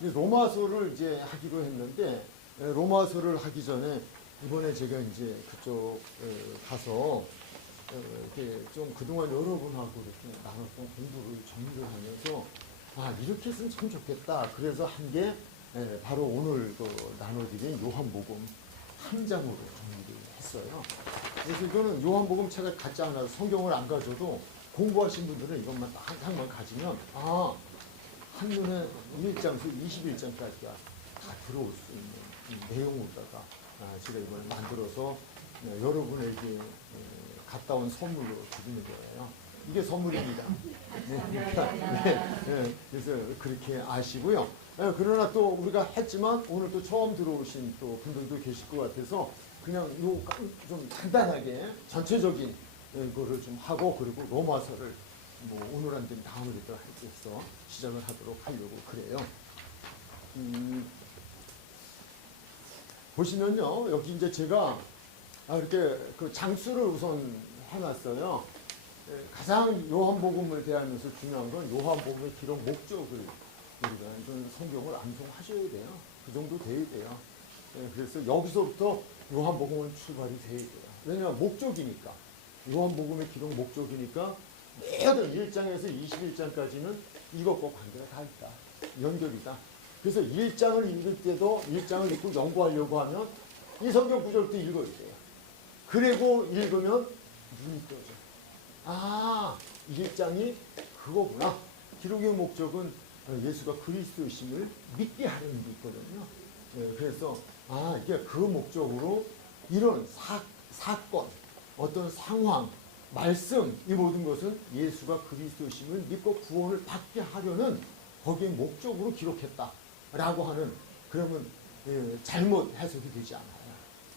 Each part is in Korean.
로마서를 이제 하기로 했는데, 로마서를 하기 전에 이번에 제가 이제 그쪽 가서 이렇게 좀 그동안 여러분하고 이렇게 나눴던 공부를 정리를 하면서 이렇게 했으면 참 좋겠다. 그래서 한 게 바로 오늘 나눠드린 요한복음 한 장으로 정리를 했어요. 그래서 이거는 요한복음 책을 갖지 않아도 성경을 안 가져도 공부하신 분들은 이것만 한 장만 가지면 한눈에 1장에서 21장까지가 다 들어올 수 있는 내용으로다가 제가 이걸 만들어서 여러분에게 갔다 온 선물로 드리는 거예요. 이게 선물입니다. 그래서 그렇게 아시고요. 그러나 또 우리가 했지만 오늘 또 처음 들어오신 또 분들도 계실 것 같아서 그냥 좀 간단하게 전체적인 거를 좀 하고 그리고 로마서를 오늘 안 되면 다음으로 해서 시작을 하도록 하려고 그래요. 보시면요, 여기 이제 제가 이렇게 그 장수를 우선 해놨어요. 가장 요한복음을 대하면서 중요한 건 요한복음의 기록 목적을 우리가 이건 성경을 암송하셔야 돼요. 그 정도 돼야 돼요. 그래서 여기서부터 요한복음은 출발이 돼야 돼요. 왜냐하면 목적이니까. 요한복음의 기록 목적이니까 모든 1장에서 21장까지는 이것과 관계가 다 있다. 연결이다. 그래서 1장을 읽을 때도 1장을 읽고 연구하려고 하면 이 성경 구절도 읽어야 돼요. 그리고 읽으면 눈이 떠져. 1장이 그거구나. 기록의 목적은 예수가 그리스도이심을 믿게 하는 게 있거든요. 그래서 이게 그 목적으로 이런 사건, 어떤 상황, 말씀, 이 모든 것은 예수가 그리스도이심을 믿고 구원을 받게 하려는 거기에 목적으로 기록했다라고 하는, 그러면 잘못 해석이 되지 않아요.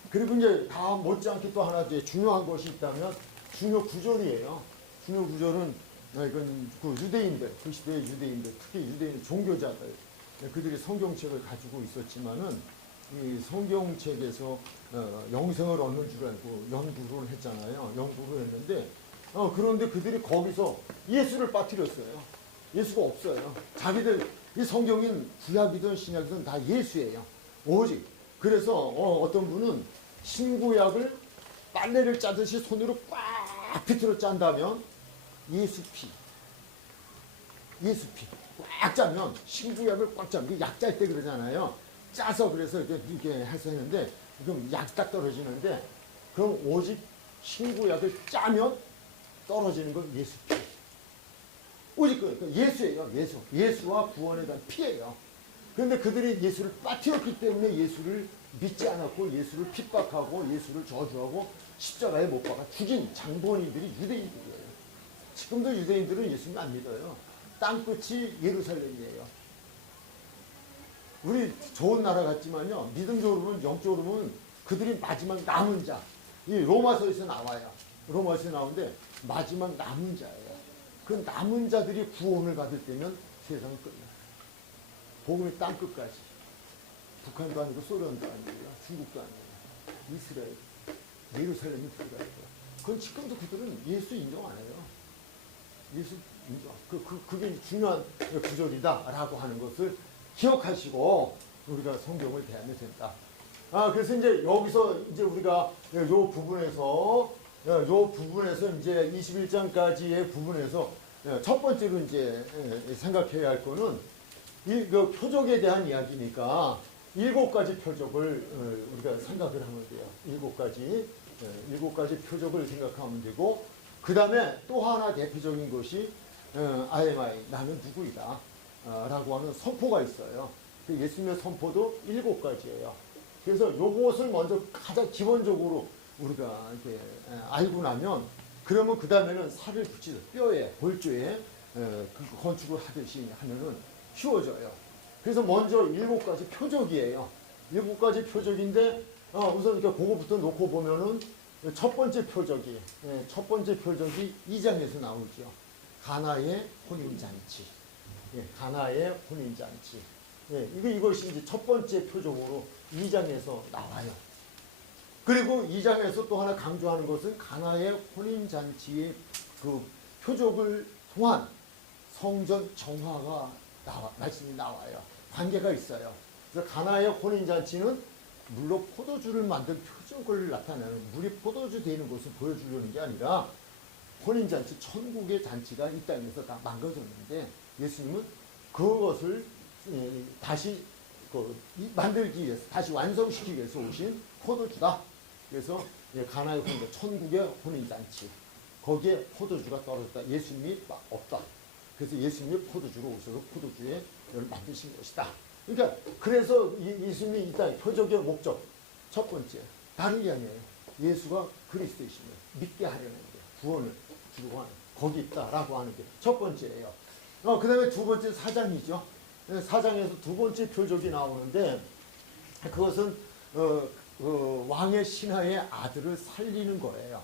그리고 이제 다 못지않게 또 하나 이제 중요한 것이 있다면 중요 구절이에요. 중요 구절은 이건 그 유대인들, 그 시대의 유대인들, 특히 유대인 종교자들, 그들이 성경책을 가지고 있었지만은 이 성경책에서 영생을 얻는 줄 알고 연구를 했잖아요. 연구를 했는데 그런데 그들이 거기서 예수를 빠뜨렸어요. 예수가 없어요. 자기들 이 성경인 구약이든 신약이든 다 예수예요. 오직 그래서 어떤 분은 신구약을 빨래를 짜듯이 손으로 꽉 비틀어 짠다면 예수 피 꽉 짜면, 신구약을 꽉 짜면 약 짤 때 그러잖아요. 짜서 그래서 이렇게 해서 했는데 그럼 약 딱 떨어지는데, 그럼 오직 신구약을 짜면 떨어지는 건 예수 피. 오직 예수예요. 예수와 구원에 대한 피예요. 그런데 그들이 예수를 빠뜨렸기 때문에 예수를 믿지 않았고 예수를 핍박하고 예수를 저주하고 십자가에 못 박아 죽인 장본인들이 유대인들이에요. 지금도 유대인들은 예수님 안 믿어요. 땅끝이 예루살렘이에요. 우리 좋은 나라 같지만요, 믿음적으로는, 영적으로는 그들이 마지막 남은 자, 이 로마서에서 나와요. 로마서에 나오는데 마지막 남은 자예요. 그 남은 자들이 구원을 받을 때면 세상은 끝나요. 복음이 땅끝까지. 북한도 아니고 소련도 아니고요, 중국도 아니고요, 이스라엘, 예루살렘이 들어가요. 그건 지금도 그들은 예수 인정 안 해요. 예수 인정. 그게 중요한 구절이다라고 하는 것을 기억하시고 우리가 성경을 대하면 된다. 그래서 이제 여기서 이제 우리가 요 부분에서 이제 21장까지의 부분에서 첫 번째로 이제 생각해야 할 거는 그 표적에 대한 이야기니까 7가지 표적을 우리가 생각을 하면 돼요. 7가지 표적을 생각하면 되고, 그 다음에 또 하나 대표적인 것이 아에마이, 나는 누구이다 라고 하는 선포가 있어요. 예수님의 선포도 7가지예요. 그래서 요것을 먼저 가장 기본적으로 우리가 이렇게 알고 나면, 그러면 그 다음에는 살을 붙이듯 뼈에, 볼조에 건축을 하듯이 하면은 쉬워져요. 그래서 먼저 7가지 표적이에요. 7가지 표적인데, 우선 이렇게 그거부터 놓고 보면은 첫 번째 표적이 2장에서 나오죠. 가나의 혼인잔치. 가나의 혼인잔치. 이것이 이제 첫 번째 표적으로 2장에서 나와요. 그리고 2장에서 또 하나 강조하는 것은 가나의 혼인잔치의 그 표적을 통한 성전 정화가 말씀이 나와요. 관계가 있어요. 그래서 가나의 혼인잔치는 물로 포도주를 만든 표적을 나타내는, 물이 포도주 되는 것을 보여주려는 게 아니라 혼인잔치, 천국의 잔치가 이 땅에서 다 망가졌는데 예수님은 그것을 다시 만들기 위해서, 다시 완성시키기 위해서 오신 포도주다. 그래서 가나의 혼인, 천국의 혼인잔치, 거기에 포도주가 떨어졌다. 예수님이 없다. 그래서 예수님이 포도주로 오셔서 포도주에 만드신 것이다. 그러니까 그래서 예수님이 이 땅에 표적의 목적, 첫 번째 다른 게 아니에요. 예수가 그리스도이심을 믿게 하려는 게, 구원을 주려고 하는, 거기 있다라고 하는 게 첫 번째예요. 그 다음에 두 번째 사장이죠. 사장에서 두 번째 표적이 나오는데, 그것은 왕의 신하의 아들을 살리는 거예요.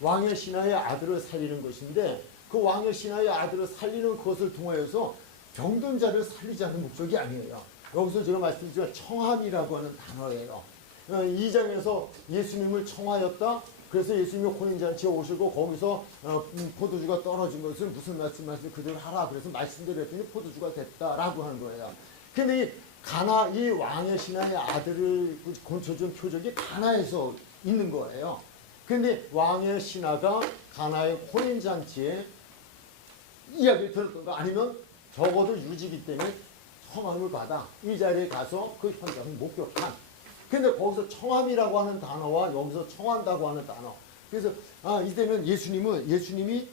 왕의 신하의 아들을 살리는 것인데, 그 왕의 신하의 아들을 살리는 것을 통하여서 병든 자를 살리자는 목적이 아니에요. 여기서 제가 말씀드렸지만 청함이라고 하는 단어예요. 2장에서 예수님을 청하였다. 그래서 예수님이 혼인잔치에 오시고 거기서 포도주가 떨어진 것을 무슨 말씀하시는지 그대로 하라. 그래서 말씀대로 했더니 포도주가 됐다라고 하는 거예요. 근데 이 왕의 신하의 아들을 건쳐준 표적이 가나에서 있는 거예요. 근데 왕의 신하가 가나의 혼인잔치에 이야기를 들었던가, 아니면 적어도 유지기 때문에 청함을 받아 이 자리에 가서 그 현장을 목격한. 근데 거기서 청함이라고 하는 단어와 여기서 청한다고 하는 단어. 그래서 이때는 예수님이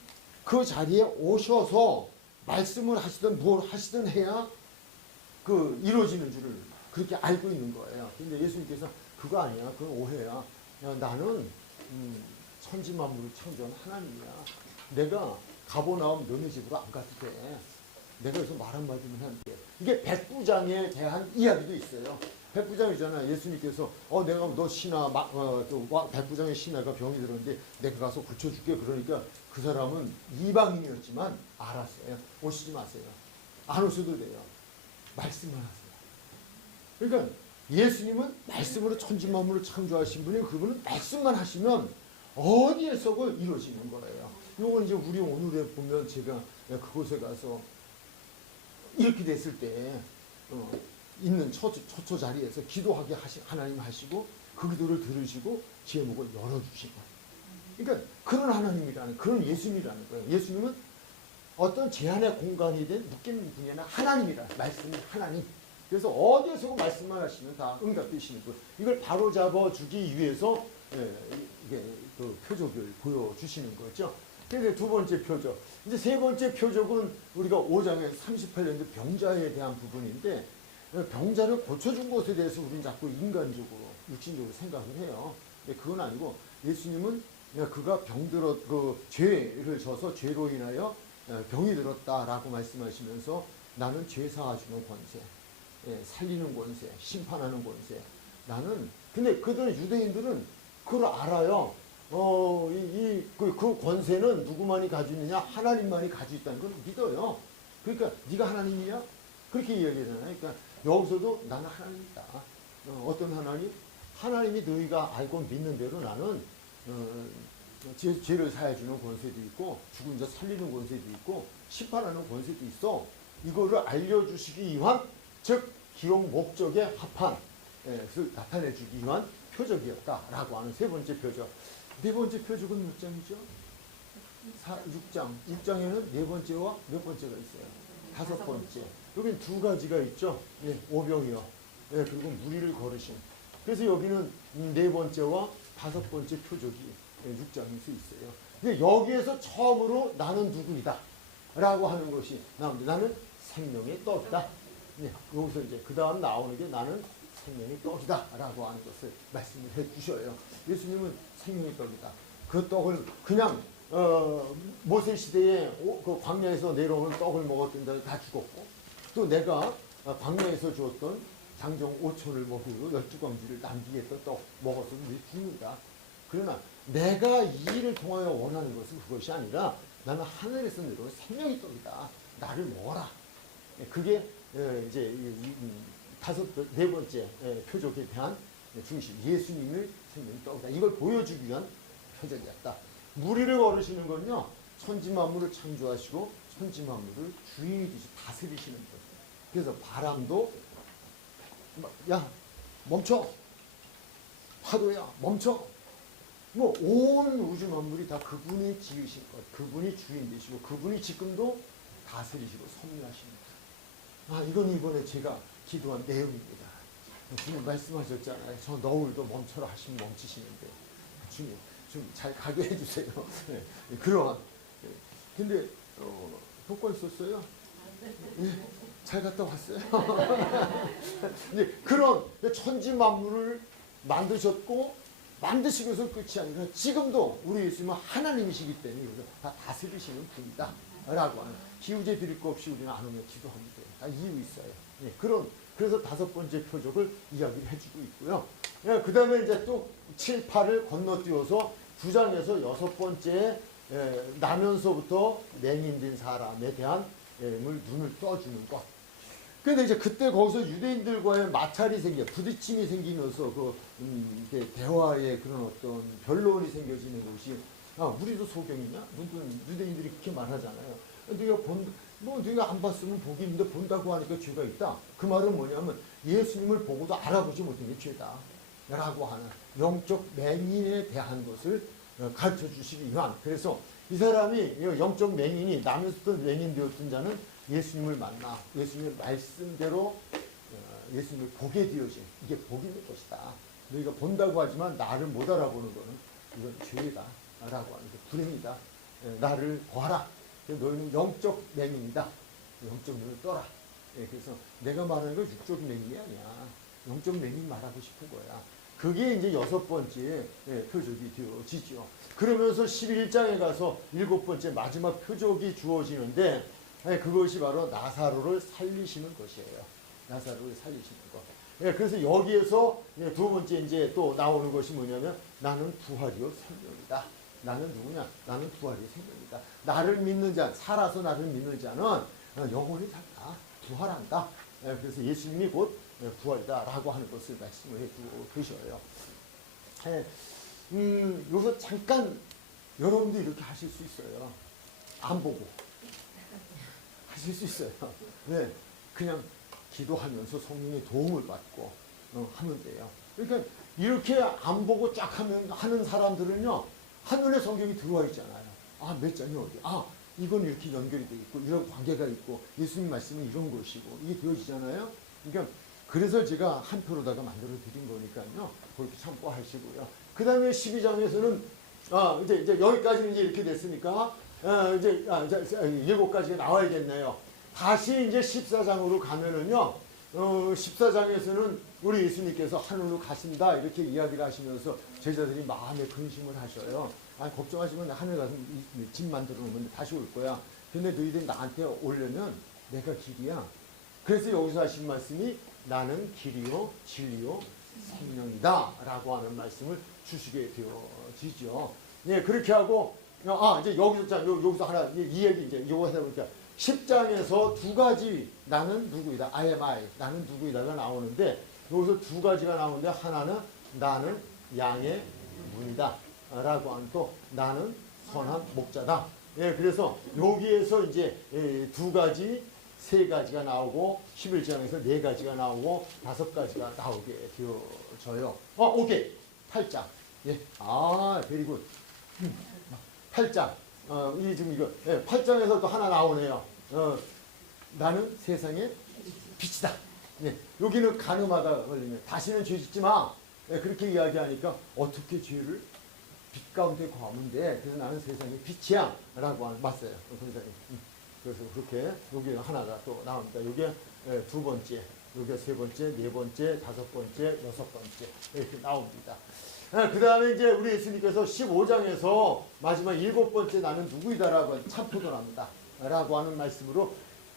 그 자리에 오셔서 말씀을 하시든 뭘 하시든 해야 이루어지는 줄을 그렇게 알고 있는 거예요. 근데 예수님께서 그거 아니야. 그건 오해야. 나는 천지만물을 창조한 하나님이야. 내가 가보나움 너네 집으로 안 가도 돼. 내가 여기서 말 한마디만 할게. 이게 백부장에 대한 이야기도 있어요. 백부장이잖아. 예수님께서 내가 너 신하 백부장의 신하가 병이 들었는데 내가 가서 고쳐줄게. 그러니까 그 사람은 이방인이었지만 알았어요. 오시지 마세요. 안 오셔도 돼요. 말씀만 하세요. 그러니까 예수님은 말씀으로 천지만물을 창조하신 분이, 그분은 말씀만 하시면 어디에서도 이루어지는 거예요. 이건 이제 우리 오늘에 보면 제가 그곳에 가서 이렇게 됐을 때 있는 처처 자리에서 기도하게 하나님 하시고 그 기도를 들으시고 제목을 열어주시고, 그러니까 그런 하나님이라는, 그런 예수님이라는 거예요. 예수님은 어떤 제한의 공간이 된 묶인 분이 아니라 하나님이라, 말씀이 하나님. 그래서 어디에서 말씀만 하시면 다 응답되시는 거예요. 이걸 바로 잡아주기 위해서 이게 그 표적을 보여주시는 거죠. 그래서 두 번째 표적. 이제 세 번째 표적은 우리가 5장에 38년도 병자에 대한 부분인데, 병자를 고쳐준 것에 대해서 우리는 자꾸 인간적으로, 육신적으로 생각을 해요. 근데 그건 아니고, 예수님은 그가 죄를 져서 죄로 인하여 병이 들었다라고 말씀하시면서 나는 죄 사하주는 권세, 살리는 권세, 심판하는 권세. 근데 그들은, 유대인들은 그걸 알아요. 그 권세는 누구만이 가지고 있느냐? 하나님만이 가지고 있다는 걸 믿어요. 그러니까 네가 하나님이냐? 그렇게 이야기하잖아요. 그러니까 여기서도 나는 하나님이다. 어떤 하나님? 하나님이 너희가 알고 믿는 대로 나는 죄를 사해주는 권세도 있고, 죽은 자 살리는 권세도 있고, 심판하는 권세도 있어. 이거를 알려주시기 위한, 즉 기록 목적에 합한 그것을 나타내주기 위한 표적이었다라고 하는 세 번째 표적. 네 번째 표적은 몇 장이죠? 6장. 6장에는 네 번째와 몇 번째가 있어요? 다섯 번째. 여기는 두 가지가 있죠. 오병이어. 그리고 무리를 걸으신. 그래서 여기는 네 번째와 다섯 번째 표적이 6장일 수 있어요. 근데 여기에서 처음으로 나는 누구이다 라고 하는 것이 나옵니다. 나는 생명의 떡이다. 여기서 이제 그 다음 나오는 게 나는 생명의 떡이다 라고 하는 것을 말씀을 해 주셔요. 예수님은 생명의 떡이다. 그 떡을 그냥 모세 시대에 그 광야에서 내려오는 떡을 먹었던 데다 죽었고, 또 내가 광야에서 주었던 장정 5천을 먹이고 12광지를 남기게 했던 떡 먹어서 우리 죽는다. 그러나 내가 이 일을 통하여 원하는 것은 그것이 아니라 나는 하늘에서 내려온 생명의 떡이다. 나를 먹어라. 그게 이제 네 번째 표적에 대한 중심, 예수님의 생명의 떡이다. 이걸 보여주기 위한 표적이었다. 무리를 걸으시는 건요, 천지만물을 창조하시고 천지만물을 주인이 되시 다스리시는 분. 그래서 바람도 야, 멈춰. 파도야, 멈춰. 뭐 온 우주 만물이 다 그분이 지으신 것, 그분이 주인 되시고 그분이 지금도 다스리시고 섭리하십니다. 이건 이번에 제가 기도한 내용입니다. 주님 말씀하셨잖아요. 저 너울도 멈춰라 하시면 멈추시는데 주님 좀 잘 가게 해주세요. 네, 그러한. 근데 효과 있었어요? 예, 잘 갔다 왔어요. 네, 그런 천지 만물을 만드셨고 만드시고서 끝이 아니라 지금도 우리 예수님은 하나님이시기 때문에 다 다스리시는 분이다 라고 하는, 기우제 드릴 거 없이 우리는 안 오면 기도합니다. 이유 있어요. 예, 그래서 5번째 표적을 이야기를 해주고 있고요. 예, 그 다음에 이제 또 7, 8을 건너뛰어서 9장에서 6번째 나면서부터 맹인된 사람에 대한 눈을 떠주는 것. 근데 이제 그때 거기서 유대인들과의 마찰이 부딪힘이 생기면서 이렇게 대화의 그런 어떤 변론이 생겨지는 것이, 우리도 소경이냐? 유대인들이 그렇게 말하잖아요. 네가 안 봤으면 복이 있는데 본다고 하니까 죄가 있다. 그 말은 뭐냐면 예수님을 보고도 알아보지 못한 게 죄다. 라고 하는 영적 맹인에 대한 것을 가르쳐 주시기 위한. 그래서 이 사람이 영적 맹인이 나면서도 맹인 되었던 자는 예수님을 만나 예수님의 말씀대로 예수님을 보게 되어진, 이게 복이 될 것이다. 너희가 본다고 하지만 나를 못 알아보는 거는 이건 죄다 라고 하는 게 불행이다. 나를 보아라. 너희는 영적 맹인이다. 영적 눈을 떠라. 그래서 내가 말하는 건 육적 맹인이 아니야. 영적 맹인 말하고 싶은 거야. 그게 이제 6번째 표적이 되어지죠. 그러면서 11장에 가서 7번째 마지막 표적이 주어지는데, 그것이 바로 나사로를 살리시는 것이에요. 나사로를 살리시는 것. 그래서 여기에서 2번째 이제 또 나오는 것이 뭐냐면, 나는 부활이요 생명이다. 나는 누구냐? 나는 부활이요 생명이다. 나를 믿는 자, 살아서 나를 믿는 자는 영원히 살다. 부활한다. 그래서 예수님이 곧 부활이다라고 하는 것을 말씀을 해주고 계셔요. 여기서 잠깐 여러분도 이렇게 하실 수 있어요. 안 보고 하실 수 있어요. 네, 그냥 기도하면서 성령의 도움을 받고 하면 돼요. 그러니까 이렇게 안 보고 쫙 하는 사람들은요, 한눈에 성경이 들어와 있잖아요. 몇 장이 어디? 이건 이렇게 연결이 되어 있고 이런 관계가 있고 예수님 말씀은 이런 것이고 이게 되어지잖아요. 그러니까 그래서 제가 한 표로다가 만들어 드린 거니까요. 그렇게 참고하시고요. 그 다음에 12장에서는 이제 여기까지는 이제 이렇게 됐으니까 이제 7가지가 나와야겠네요. 다시 이제 14장으로 가면은요. 14장에서는 우리 예수님께서 하늘로 가신다 이렇게 이야기를 하시면서 제자들이 마음에 근심을 하셔요. 걱정하시면 하늘 가서 집 만들어 놓으면 다시 올 거야. 근데 너희들이 나한테 오려면 내가 길이야. 그래서 여기서 하신 말씀이 나는 길이요 진리요 생명이다 라고 하는 말씀을 주시게 되어지죠. 예, 그렇게 하고 이제 여기서 하나 이 얘기 이제 요거 하다 보니까 10장에서 2가지 나는 누구이다. I am I. 나는 누구이다가 나오는데 여기서 2가지가 나오는데 하나는 나는 양의 문이다. 라고 하는, 또 나는 선한 목자다. 예, 그래서 여기에서 이제 2가지, 3가지가 나오고 11장에서 4가지가 나오고 5가지가 나오게 되어져요. 오케이. 8장. 예. 베리굿. 8장. 지금 이거 8장에서 또 하나 나오네요. 나는 세상의 빛이다. 예. 여기는 간음하다 걸리면 다시는 죄 짓지 마. 예, 그렇게 이야기하니까 어떻게 죄를 빛 가운데 거하면 돼. 그래서 나는 세상의 빛이야. 라고 맞어요. 선생님. 그래서 그렇게 여기 하나가 또 나옵니다. 여기에 2번째, 여기에 3번째, 4번째, 5번째, 6번째 이렇게 나옵니다. 그 다음에 이제 우리 예수님께서 15장에서 마지막 7번째 나는 누구이다라고 참표도랍니다. 라고 하는 말씀으로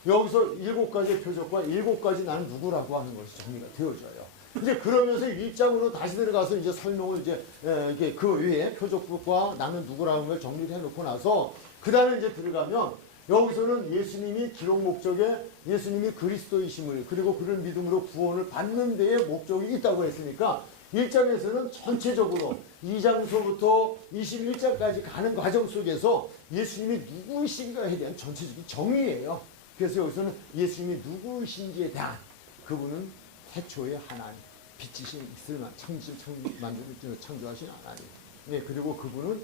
여기서 7가지의 표적과 7가지 나는 누구라고 하는 것이 정리가 되어져요. 이제 그러면서 1장으로 다시 들어가서 이제 설명을 이게 그 외에 표적과 나는 누구라는 걸 정리를 해놓고 나서 그 다음에 이제 들어가면 여기서는 예수님이 기록 목적에 예수님이 그리스도이심을 그리고 그를 믿음으로 구원을 받는 데에 목적이 있다고 했으니까 1장에서는 전체적으로 2장서부터 21장까지 가는 과정 속에서 예수님이 누구이신가에 대한 전체적인 정의예요. 그래서 여기서는 예수님이 누구이신지에 대한 그분은 태초에 하나님, 빛이신 있으나 창조하신 하나님. 예, 그리고 그분은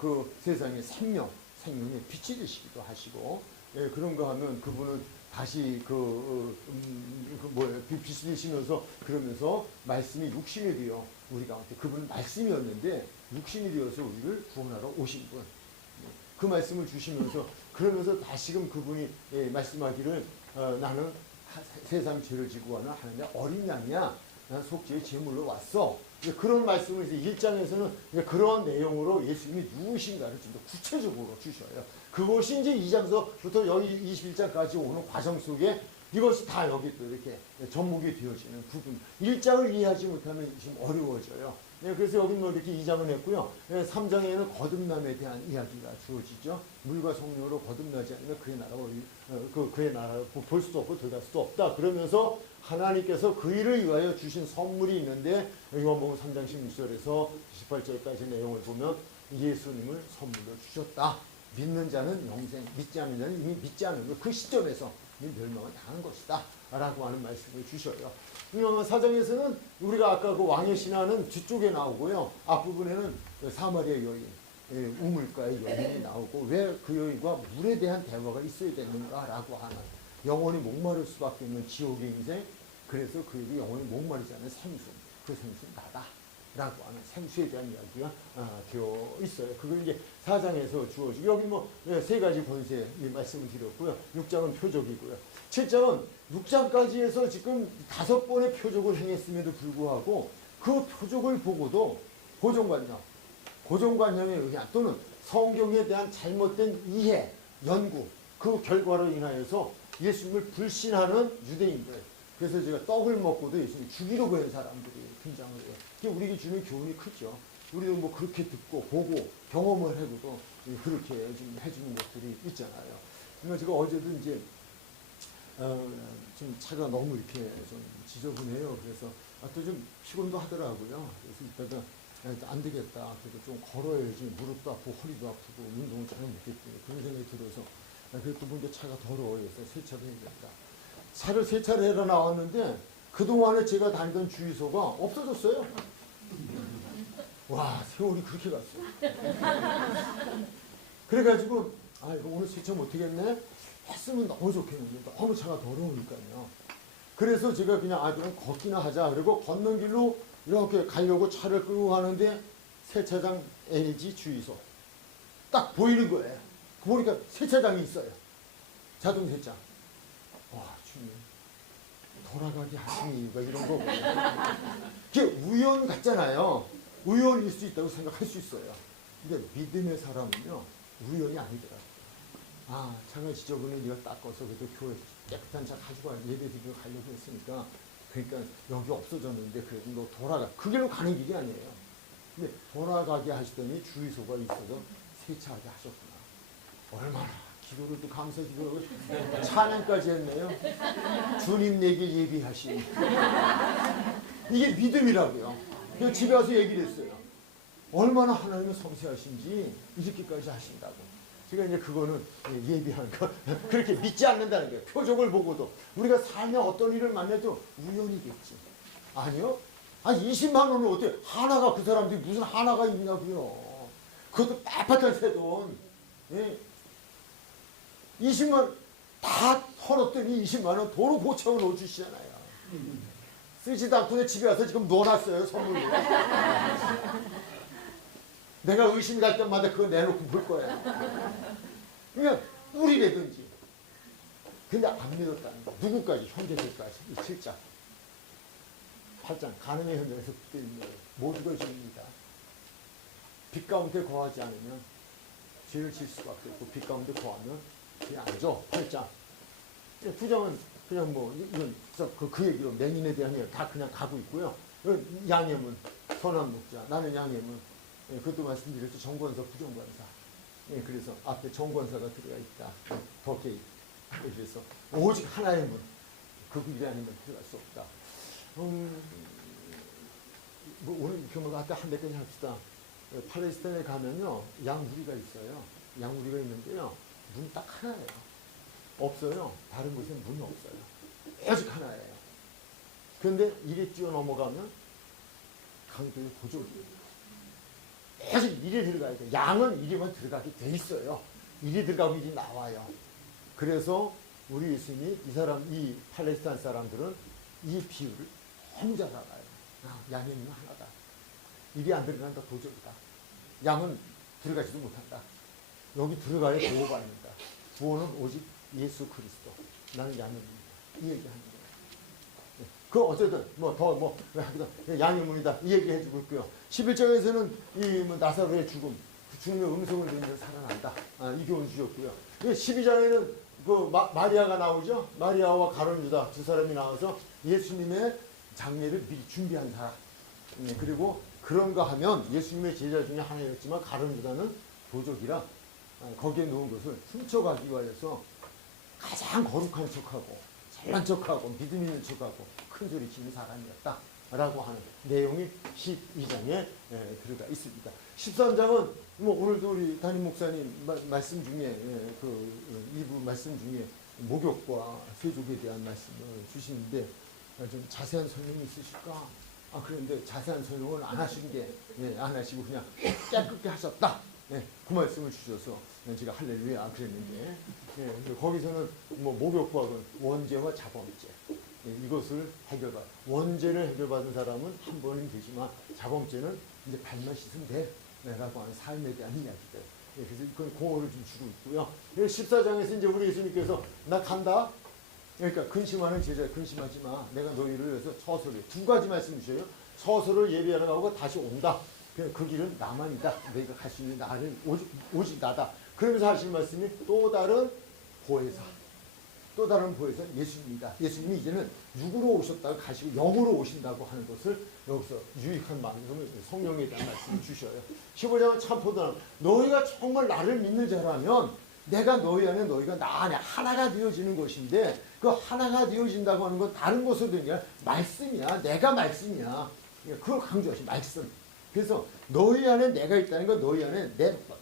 그 세상의 생명의 빛이 되시기도 하시고, 예, 그런가 하면 그분은 다시 빛이 되시면서 그러면서 말씀이 육신이 되어 우리 가운데, 그분은 말씀이었는데 육신이 되어서 우리를 구원하러 오신 분. 그 말씀을 주시면서 그러면서 다시금 그분이 말씀하기를 나는 세상 죄를 지고 가는 하나님의 어린 양이야. 난 속죄의 제물로 왔어. 그런 말씀을 이제 1장에서는 그러한 내용으로 예수님이 누구신가를 좀 더 구체적으로 주셔요. 그것이 이제 2장서부터 여기 21장까지 오는 과정 속에 이것이 다 여기 또 이렇게 접목이 되어지는 부분. 1장을 이해하지 못하면 좀 어려워져요. 그래서 여기 뭐 이렇게 2장을 했고요. 3장에는 거듭남에 대한 이야기가 주어지죠. 물과 성령으로 거듭나지 않으면 그의 나라를 볼 수도 없고 들어갈 수도 없다. 그러면서 하나님께서 그 일을 위하여 주신 선물이 있는데, 요한복음 3장 16절에서 18절까지 내용을 보면 예수님을 선물로 주셨다. 믿는 자는 영생, 믿지 않는 자는 이미 믿지 않는 것, 그 시점에서 멸망을 당한 것이다 라고 하는 말씀을 주셔요. 4장에서는 우리가 아까 그 왕의 신화는 뒤쪽에 나오고요, 앞부분에는 사마리아 여인, 우물가의 여인이 나오고, 왜 그 여인과 물에 대한 대화가 있어야 되는가 라고 하는, 영원히 목마를 수밖에 없는 지옥의 인생, 그래서 그에게 영원히 목마르지 않는 생수, 그 생수는 나다 라고 하는 생수에 대한 이야기가 되어 있어요. 그걸 이제 4장에서 주어지고, 여기 뭐 세 가지 권세 말씀을 드렸고요. 6장은 표적이고요. 7장은 6장까지 해서 지금 5번의 표적을 행했음에도 불구하고 그 표적을 보고도 고정관념에 의한 또는 성경에 대한 잘못된 이해, 연구, 그 결과로 인하여서 예수님을 불신하는 유대인들, 그래서 제가 떡을 먹고도 예수님을 죽이려고 한 사람들이 등장을 해요. 그게 우리에게 주는 교훈이 크죠. 우리도 뭐 그렇게 듣고 보고 경험을 해고도 그렇게 좀 해주는 것들이 있잖아요. 그러니까 제가 어제도 이제 좀 차가 너무 이렇게 좀 지저분해요. 그래서 또 좀 피곤도 하더라고요. 그래서 이따가 안 되겠다. 그래도 좀 걸어야지. 무릎도 아프고 허리도 아프고 운동을 잘 못했더니 그런 생각이 들어서 그래도 뭔가 차가 더러워요. 그래서 세차를 해야겠다. 차를 세차를 해러 나왔는데 그동안에 제가 다니던 주유소가 없어졌어요. 와, 세월이 그렇게 갔어요. 그래가지고 이거 오늘 세차 못하겠네? 했으면 너무 좋겠는데 너무 차가 더러우니까요. 그래서 제가 그냥 그럼 걷기나 하자. 그리고 걷는 길로 이렇게 가려고 차를 끌고 가는데 세차장 LG 주유소 딱 보이는 거예요. 보니까 세차장이 있어요. 자동 세차. 와, 주님 돌아가게 하시니 이유가 이런 거고. 그게 우연 같잖아요. 우연일 수 있다고 생각할 수 있어요. 근데 믿음의 사람은요, 우연이 아니더라고요. 차가 지저분해. 네가 닦아서 그래도 교회 깨끗한 차 가지고 예배 드리러 가려고 했으니까, 그러니까 여기 없어졌는데 그래도 너 돌아가. 그 길로 가는 길이 아니에요. 근데 돌아가게 하시더니 주유소가 있어서 세차하게 하셨구나. 얼마나 기도를 또 감사 기도하고 찬양까지 했네요. 주님 내게 예비하시니. 이게 믿음이라고요. 그래서 집에 와서 얘기를 했어요. 얼마나 하나님은 섬세하신지 이렇게까지 하신다고. 제가 이제 그거는 예비하는 거. 그렇게 믿지 않는다는 거예요. 표적을 보고도. 우리가 살며 어떤 일을 만나도 우연이겠지. 아니요. 20만 원은 어때? 하나가, 그 사람들이 무슨 하나가 있냐고요. 그것도 빳빳한 새 돈. 20만 다 털었더니 20만 원 도로 고쳐서 넣어주시잖아요. 쓰지도 않고 집에 와서 지금 넣어놨어요, 선물로. 내가 의심이 갈 때마다 그거 내놓고 볼 거야. 그냥 꿀이라든지. 근데 안 믿었다는 거. 누구까지? 현대들까지. 이 7장. 8장. 가늠의 현장에서 붙어 있는 거예요. 모두가 죄입니다. 빛 가운데 거하지 않으면 죄를 질 수밖에 없고, 빛 가운데 거하면 죄 안 져. 8장. 9장은 그냥 뭐, 이건 그 얘기로 맹인에 대한 얘기 다 그냥 가고 있고요. 양해문, 선한 목자. 나는 양해문. 그것도 말씀드렸죠. 정권사, 부정권사. 그래서 앞에 정권사가 들어가 있다. 덕에 그래서 오직 하나의 문. 그 길이 아니면 들어갈 수 없다. 뭐 오늘 교문 아까 한 몇 가지 합시다. 팔레스타인에 가면요, 양무리가 있어요. 양무리가 있는데요, 문 딱 하나예요. 없어요. 다른 곳엔 문이 없어요. 오직 하나예요. 그런데 이리 뛰어넘어가면 강도의 고족이에요. 계속 이리 들어가야 돼. 양은 이리만 들어가게 돼 있어요. 이리 들어가고 이리 나와요. 그래서 우리 예수님이 이 팔레스타인 사람들은 이 비유를 너무 잘 알아요. 양의 힘은 하나다. 이리 안 들어간다 도적이다. 양은 들어가지도 못한다. 여기 들어가야 보호받는다. 구원은 오직 예수 그리스도. 나는 양의 문이다. 이 얘기하는 거예요. 그 어쨌든 양의 문이다. 이 얘기 해주고 있고요. 11장에서는 이 나사로의 죽음, 죽음의 음성을 들으면서 살아난다. 이 교훈 주셨고요. 12장에는 그 마리아가 나오죠. 마리아와 가룟 유다 두 사람이 나와서 예수님의 장례를 미리 준비한 사람. 그리고 그런가 하면 예수님의 제자 중에 하나였지만 가룟 유다는 도적이라 거기에 놓은 것을 훔쳐가기 위해서 가장 거룩한 척하고 잘난 척하고 믿음 있는 척하고 큰 소리 치는 사람이었다 라고 하는 내용이 12장에 들어가 있습니다. 13장은 오늘도 우리 담임 목사님 말씀 중에 이부 말씀 중에 목욕과 세족에 대한 말씀을 주시는데 좀 자세한 설명이 있으실까? 그런데 자세한 설명을 안 하시고 그냥 깨끗게 하셨다. 그 말씀을 주셔서 제가 할렐루야 그랬는데 거기서는 목욕과 원죄와 자범죄 이것을 원죄를 해결받은 사람은 한 번은 되지만 자범죄는 이제 발만 씻으면 돼 라고 하는 삶에 대한 이야기들. 그래서 그건 공허를 좀 주고 있고요. 14장에서 이제 우리 예수님께서 나 간다. 그러니까 근심하는 제자 근심하지 마. 내가 너희를 위해서 처소를 두 가지 말씀 주셔요. 처소를 예비하러 가고 다시 온다. 그 길은 나만이다. 너희가 갈 수 있는 나를 오직 나다. 그러면서 하시는 말씀이 또 다른 보혜사. 또 다른 보혜사 예수님이다. 예수님이 이제는 육으로 오셨다가 가시고 영으로 오신다고 하는 것을 여기서 유익한 말씀을 성령에 대한 말씀을 주셔요. 15장은 참 포도나무. 너희가 정말 나를 믿는 자라면 내가 너희 안에 너희가 나 안에 하나가 되어지는 것인데 그 하나가 되어진다고 하는 건 다른 것으로 된 게 아니라 말씀이야. 내가 말씀이야. 그걸 강조하시 말씀. 그래서 너희 안에 내가 있다는 건 너희 안에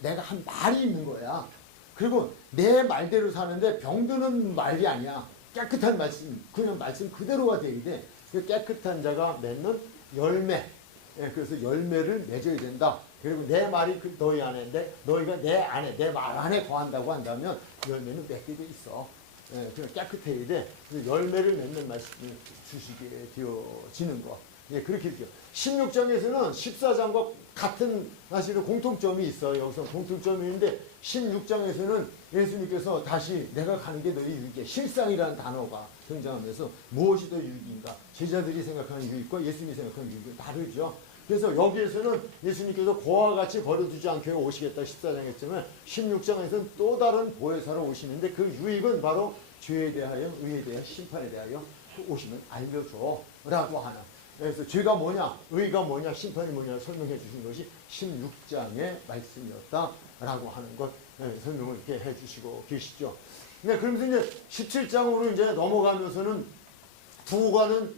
내가 한 말이 있는 거야. 그리고 내 말대로 사는데 병드는 말이 아니야. 깨끗한 말씀, 그냥 말씀 그대로가 돼야 돼. 깨끗한 자가 맺는 열매. 그래서 열매를 맺어야 된다. 그리고 내 말이 너희 안에, 너희가 내 안에, 내 말 안에 거한다고 한다면 열매는 맺게 돼 있어. 그냥 깨끗해야 돼. 열매를 맺는 말씀을 주시게 되어지는 거. 그렇게 이렇게. 16장에서는 14장과 같은 사실은 공통점이 있어요. 여기서 공통점이 있는데 16장에서는 예수님께서 다시 내가 가는 게 너희 유익이야. 실상이라는 단어가 등장하면서 무엇이 더 유익인가? 제자들이 생각하는 유익과 예수님이 생각하는 유익은 다르죠. 그래서 여기에서는 예수님께서 그와 같이 버려두지 않게 오시겠다 14장 했지만 16장에서는 또 다른 보혜사로 오시는데 그 유익은 바로 죄에 대하여 의에 대하여 심판에 대하여 오시면 알려줘 라고 하는. 그래서 죄가 뭐냐, 의가 뭐냐, 심판이 뭐냐 설명해 주신 것이 16장의 말씀이었다라고 하는 것 설명을 이렇게 해 주시고 계시죠. 그러면서 이제 17장으로 이제 넘어가면서는 두고 가는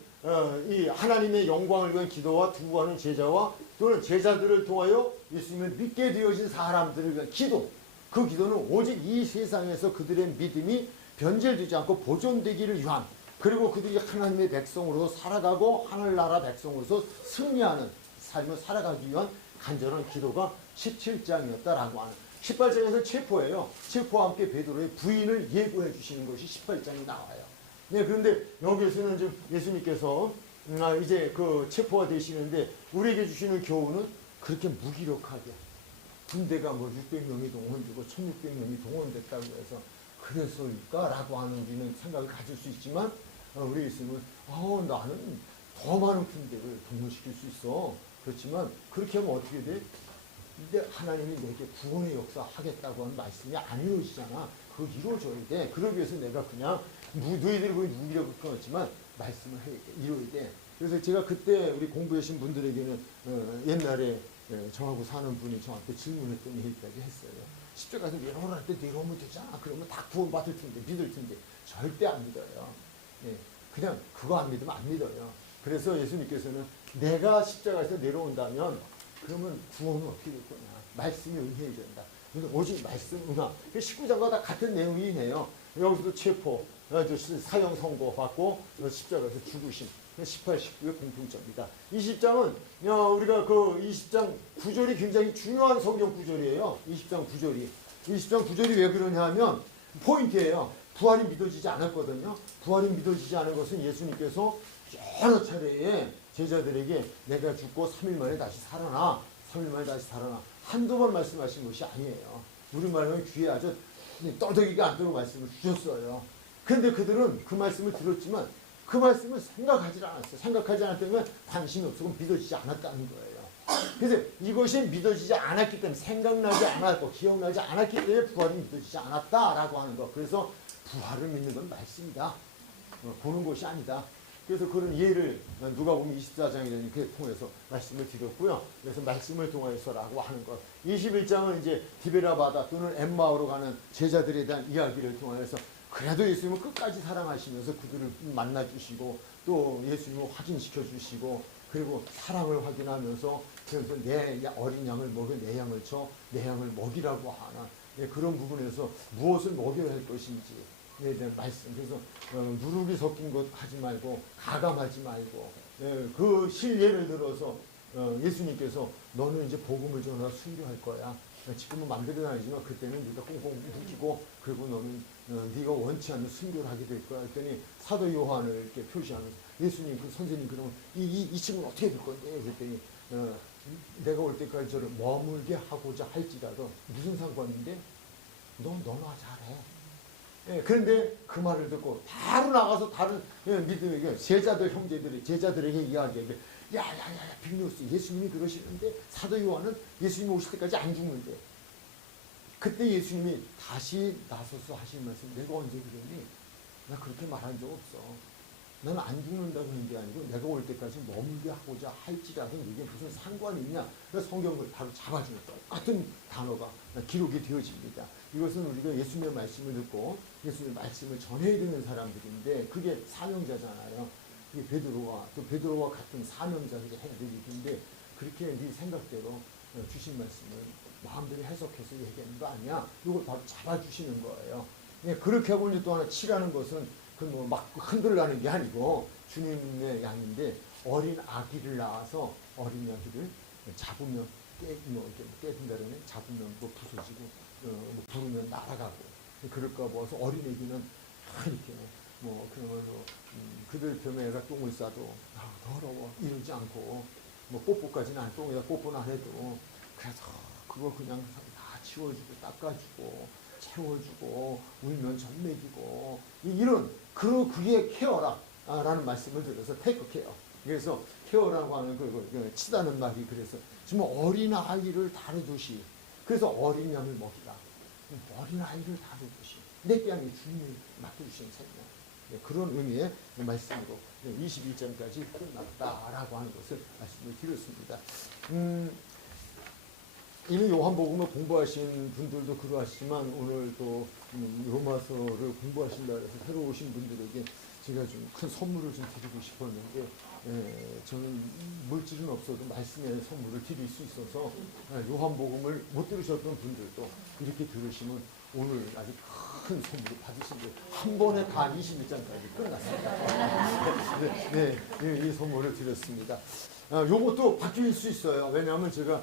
이 하나님의 영광을 위한 기도와 두고 가는 제자와 또는 제자들을 통하여 예수님을 믿게 되어진 사람들을 위한 기도. 그 기도는 오직 이 세상에서 그들의 믿음이 변질되지 않고 보존되기를 위한 그리고 그들이 하나님의 백성으로서 살아가고 하늘나라 백성으로서 승리하는 삶을 살아가기 위한 간절한 기도가 17장이었다라고 하는. 18장에서 체포예요. 체포와 함께 베드로의 부인을 예고해 주시는 것이 18장이 나와요. 그런데 여기에서는 지금 예수님께서 이제 그 체포가 되시는데 우리에게 주시는 교훈은 그렇게 무기력하게 군대가 600명이 동원되고 1600명이 동원됐다고 해서 그랬을까라고 하는 우리는 생각을 가질 수 있지만 우리 예수님은 나는 더 많은 군대를 동원시킬 수 있어. 그렇지만 그렇게 하면 어떻게 돼? 근데 하나님이 내게 구원의 역사 하겠다고 하는 말씀이 안 이루어지잖아. 그거 이루어져야 돼. 그러기 위해서 내가 그냥 너희들이 거의 무기력을 끊었지만 말씀을 이루어야 돼. 그래서 제가 그때 우리 공부하신 분들에게는 옛날에 저하고 사는 분이 저한테 질문했던 얘기까지 했어요. 십자가에서 내려오라 때 내려오면 되잖아. 그러면 다 구원받을 텐데 믿을 텐데 절대 안 믿어요. 그냥 그거 안 믿으면 안 믿어요. 그래서 예수님께서는 내가 십자가에서 내려온다면 그러면 구원은 어떻게 될 거냐. 말씀이 응해야 된다. 오직 말씀 응함. 19장과 다 같은 내용이네요. 여기서도 체포, 사형 선고 받고 십자가에서 죽으신 18, 19의 공통점이다. 20장은 우리가 그 20장 구절이 굉장히 중요한 성경 구절이에요. 20장 구절이. 20장 구절이 왜 그러냐 하면 포인트예요. 부활이 믿어지지 않았거든요. 부활이 믿어지지 않은 것은 예수님께서 여러 차례에 제자들에게 내가 죽고 3일 만에 다시 살아나. 3일 만에 다시 살아나. 한두 번 말씀하신 것이 아니에요. 우리말로 귀에 아주 떠들기가 않도록 말씀을 주셨어요. 그런데 그들은 그 말씀을 들었지만 그 말씀을 생각하지 않았어요. 생각하지 않았다는 건 관심이 없고 믿어지지 않았다는 거예요. 그래서 이것이 믿어지지 않았기 때문에 생각나지 않았고 기억나지 않았기 때문에 부활이 믿어지지 않았다라고 하는 것. 그래서 부활을 믿는 건 말씀이다. 보는 것이 아니다. 그래서 그런 예를 누가복음 24장이라는 그 통해서 말씀을 드렸고요. 그래서 말씀을 통해서라고 하는 것. 21장은 이제 디베라 바다 또는 엠마오로 가는 제자들에 대한 이야기를 통해서 그래도 예수님은 끝까지 사랑하시면서 그들을 만나주시고 또 예수님을 확인시켜 주시고 그리고 사랑을 확인하면서 그래서 내 어린 양을 먹여 내 양을 쳐 내 양을 먹이라고 하는 그런 부분에서 무엇을 먹여야 할 것인지 에 대한 말씀. 그래서 누룩이 섞인 것 하지 말고 가감하지 말고 그 실예를 들어서 예수님께서 너는 이제 복음을 전하 순교할 거야. 지금은 맘대로 다니지만 그때는 네가 꽁꽁 묶이고 그리고 너는 네가 원치 않는 순교를 하게 될 거야. 했더니 사도 요한을 이렇게 표시하면서 예수님 그 선생님 그러면 이 친구는 어떻게 될 건데? 그랬더니 내가 올 때까지 저를 머물게 하고자 할지라도 무슨 상관인데 너나 잘해. 그런데 그 말을 듣고 바로 나가서 다른 믿음에게 제자들에게 이야기하게 야야야 빌리우스 예수님이 그러시는데 사도 요한은 예수님이 오실 때까지 안 죽는데 그때 예수님이 다시 나서서 하신 말씀 내가 언제 그랬니? 나 그렇게 말한 적 없어. 나는 안 죽는다고 하는 게 아니고 내가 올 때까지 머물게 하고자 할지라도 이게 무슨 상관이 있냐. 그래서 성경을 바로 잡아주는 똑같은 단어가 기록이 되어집니다. 이것은 우리가 예수님의 말씀을 듣고 예수님의 말씀을 전해드리는 사람들인데 그게 사명자잖아요. 이게 베드로와 같은 사명자들이 해야 될 일인데 그렇게 네 생각대로 주신 말씀을 마음대로 해석해서 얘기하는 거 아니야. 이걸 바로 잡아주시는 거예요. 그렇게 하고 이제 또 하나 치라는 것은 그 뭐 막 흔들라는 게 아니고 주님의 양인데 어린 아기를 낳아서 어린 아기를 잡으면 깨진다면 잡으면 뭐 부서지고 뭐 부르면 날아가고 그럴까 봐서 어린 아기는 이렇게 뭐 그러면 그들 벼메가 똥을 싸도 더러워 이러지 않고 뭐 뽀뽀까지는 안 똥에다 뽀뽀는 안 해도 그래서 그거 그냥 다 치워주고 닦아주고 채워주고 울면 젖 먹이고 이런 그게 케어라라는 말씀을 들어서 테이크 케어. 그래서 케어라고 하는 그 치다는 말이 그래서 정말 어린 아이를 다루듯이 그래서 어린 양을 먹이라. 어린 아이를 다루듯이 내 뺨이 주님이 맡겨주신 생명. 그런 의미의 말씀으로 21장까지 끝났다라고 하는 것을 말씀을 드렸습니다. 이미 요한복음을 공부하신 분들도 그러하시지만 오늘 또 로마서를 공부하신다 해서 새로 오신 분들에게 제가 좀 큰 선물을 좀 드리고 싶었는데 저는 물질은 없어도 말씀의 선물을 드릴 수 있어서 요한복음을 못 들으셨던 분들도 이렇게 들으시면 오늘 아주 큰 선물을 받으신 거예요. 한 번에 다 21장까지 끝났습니다. 이 선물을 드렸습니다. 요것도 바뀔 수 있어요. 왜냐하면 제가